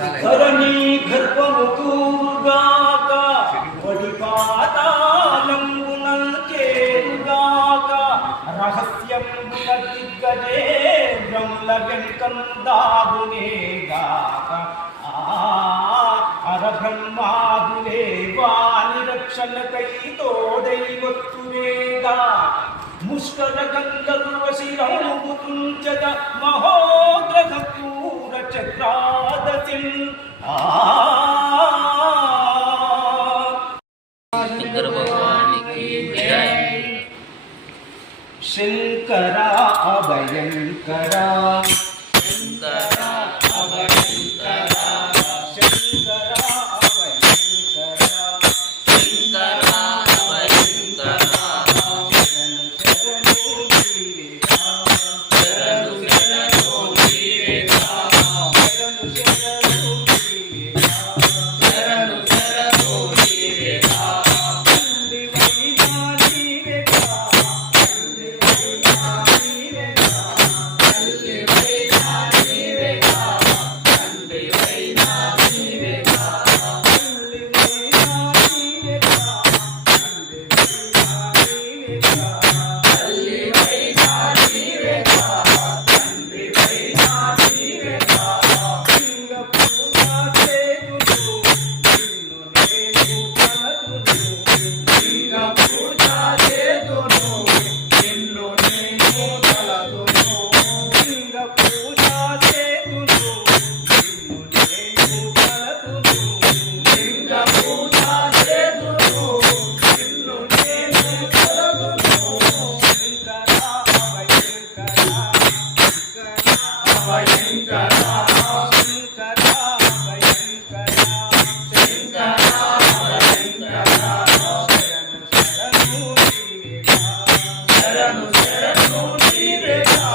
धरणी घर पर करे ब्रह्म लगन कंदा बुनेगा अर ब्रह्मा दुले वाणी रक्षण कई तो दैवत्तुरेगा मुस्कर गंगर्वशिरमुकुञ्चद महोग्रहक्रूरचक्रादतिम् शंकरा அபயங்கரா శరణు శరణు నీవేనా